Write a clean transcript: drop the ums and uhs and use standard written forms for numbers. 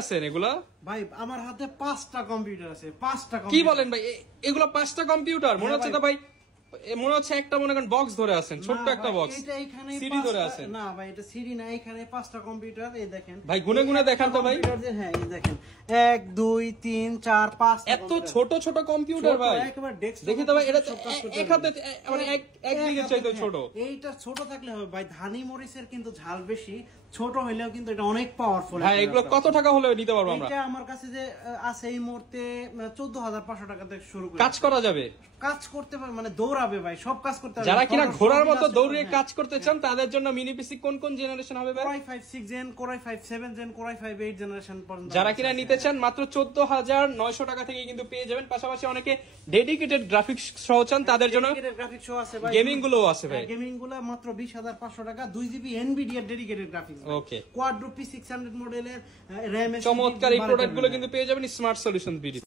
আছেন এগুলা ভাই আমার হাতে 5টা কম্পিউটার আছে, 5টা কি বলেন ভাই? এগুলা 5টা কম্পিউটার মনে হচ্ছে তো ভাই, মনে হচ্ছে একটা মনে করেন বক্স ধরে আছেন, ছোট্ট একটা বক্স, এটা এখানে সিডি ধরে আছেন। না ভাই এটা সিডি না, এখানে 5টা কম্পিউটার। এই দেখেন ভাই গুনে গুনে দেখান তো ভাই। হ্যাঁ এই দেখেন 1 2 3 4 5 এত ছোট ছোট কম্পিউটার ভাই, একেবারে ডেস্কটপ। দেখি তো ভাই, এটা এক হাতে মানে এক দিকে চাইতে ছোট। এইটা ছোট থাকলে হবে ভাই, ধানি মরিচের কিন্তু ঝাল বেশি, ছোট হইলেও কিন্তু এটা অনেক পাওয়ারফুল। ভাই এগুলো কত টাকা হলে নিতে পারবো আমরা? এটা আমার কাছে যে আছে এই মুহূর্তে 14,500 টাকা থেকে শুরু করে কাজ করা যাবে, কাজ করতে পারে, মানে দৌড়াবে ভাই, সব কাজ করতে পারবে। যারা কিনা ঘোড়ার মতো দৌড়িয়ে কাজ করতে চান তাদের জন্য মিনি পিসি কোন কোন জেনারেশন হবে ভাই? Core i5 6 gen, Core i5 7 gen, Core i5 8 generation পর্যন্ত যারা কিনা নিতে চান মাত্র 14,900 টাকা থেকে কিন্তু পেয়ে যাবেন। পাশাপাশি অনেকে ডেডিকেটেড গ্রাফিক্স সহ চান, তাদের জন্য গ্রাফিক্স শো আছে ভাই, গেমিং গুলো আছে ভাই। গেমিং গুলো মাত্র 20,500 টাকা, 2GB Nvidia ডেডিকেটেড গ্রাফিক্স। ওকে, Quadro P600 মডেলের RAM। চমৎকার এই প্রোডাক্ট গুলো কিন্তু পেয়ে যাবেন স্মার্ট সলিউশন বিডি।